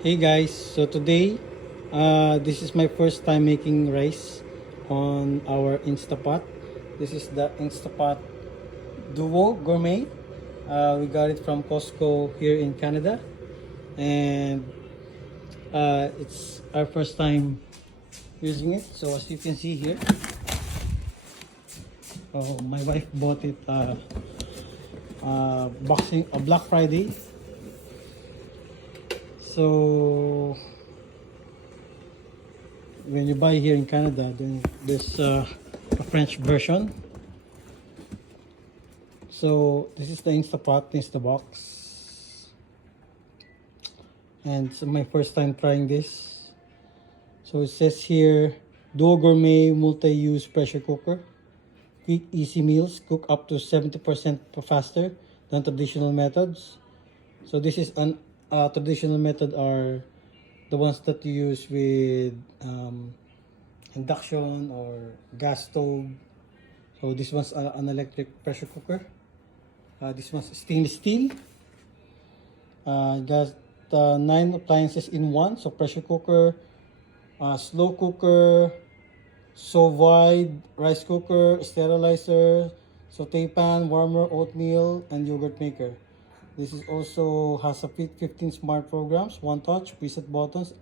Hey guys, so today this is my first time making rice on our Instapot. This is the Instapot Duo Gourmet. We got it from Costco here in Canada, and it's our first time using it. So as you can see here, my wife bought it Black Friday. So when you buy here in Canada, then there's a French version. So this is the Instapot, this is the box, and it's my first time trying this. So it says here, Duo Gourmet multi-use pressure cooker, quick easy meals, cook up to 70% faster than traditional methods. So this is an traditional method are the ones that you use with induction or gas stove. So this one's an electric pressure cooker. This one's stainless steel. Got 9 appliances in one. So pressure cooker, slow cooker, sous vide, rice cooker, sterilizer, saute pan, warmer, oatmeal, and yogurt maker. This is also has a 15 smart programs, one touch, preset buttons.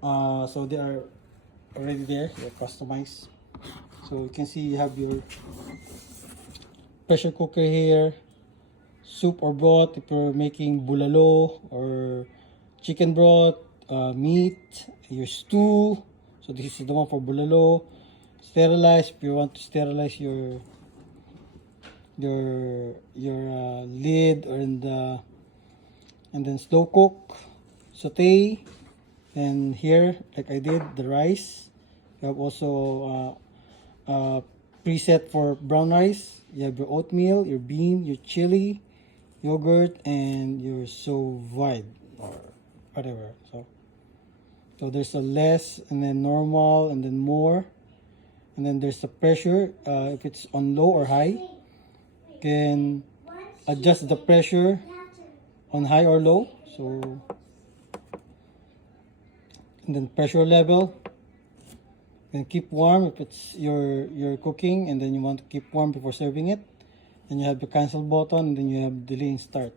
So they are already there, they're customized. So you can see you have your pressure cooker here, soup or broth if you're making bulalo or chicken broth, meat, your stew. So this is the one for bulalo. Sterilize if you want to sterilize your lid or and then slow cook, saute, and here like I did the rice. You have also preset for brown rice. You have your oatmeal, your bean, your chili, yogurt, and your sous vide or whatever. So there's a less, and then normal, and then more, and then there's the pressure. If it's on low or high, can adjust the pressure on high or low. So and then pressure level, and keep warm if it's you're cooking and then you want to keep warm before serving it. Then you have the cancel button, and then you have delay and start.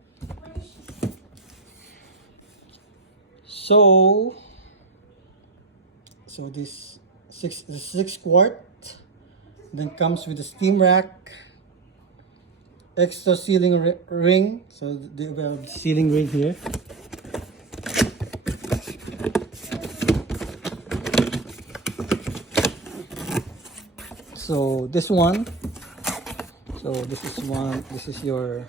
So this 6 quart then comes with a steam rack, extra ceiling ring. So they have the ceiling ring here. So this one, this is your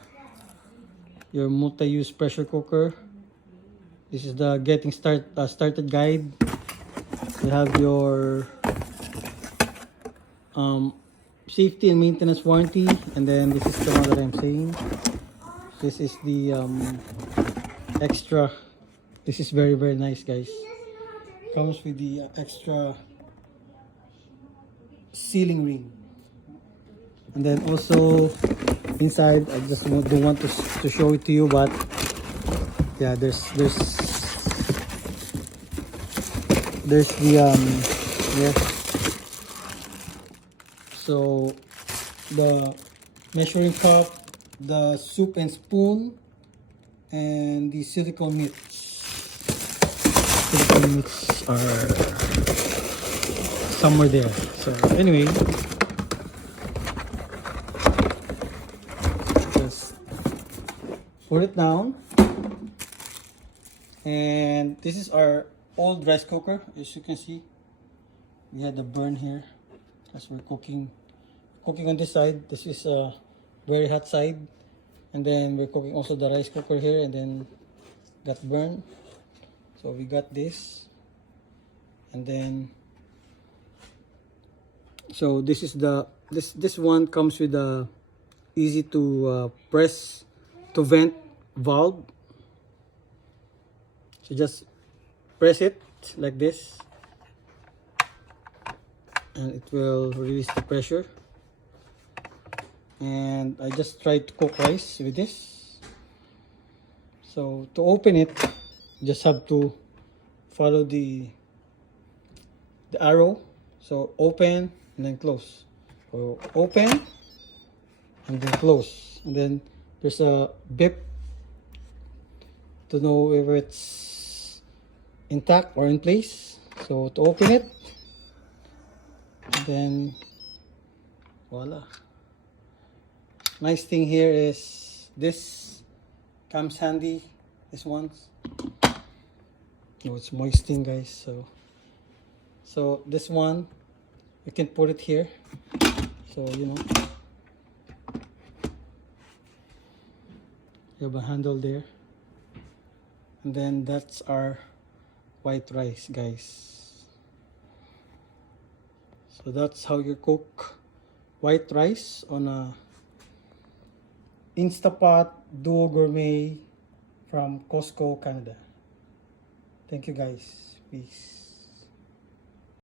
multi-use pressure cooker. This is the getting started guide. You have your safety and maintenance warranty, and then this is the one that I'm saying. This is the extra. This is very nice, guys. Comes with the extra ceiling ring, and then also inside, I just don't want to show it to you, but yeah, there's the yeah. So the measuring cup, the soup and spoon, and the silicone mitts. Silicone mitts are somewhere there. So anyway, just put it down. And this is our old rice cooker. As you can see, we had the burn here as we're cooking on this side. This is a very hot side, and then we're cooking also the rice cooker here, and then got burned. So we got this, and then so this is the this one comes with a easy to press to vent valve. So just press it like this, and it will release the pressure. And I just tried to cook rice with this. So to open it, just have to follow the arrow. So open and then close. So open and then close, and then there's a beep to know if it's intact or in place. So to open it, and then voila. Nice thing here is this comes handy. This one's, oh, it's moisting, guys. So this one you can put it here. So you know, you have a handle there, and then that's our white rice, guys. So that's how you cook white rice on a Instapot Duo Gourmet from Costco, Canada. Thank you, guys. Peace.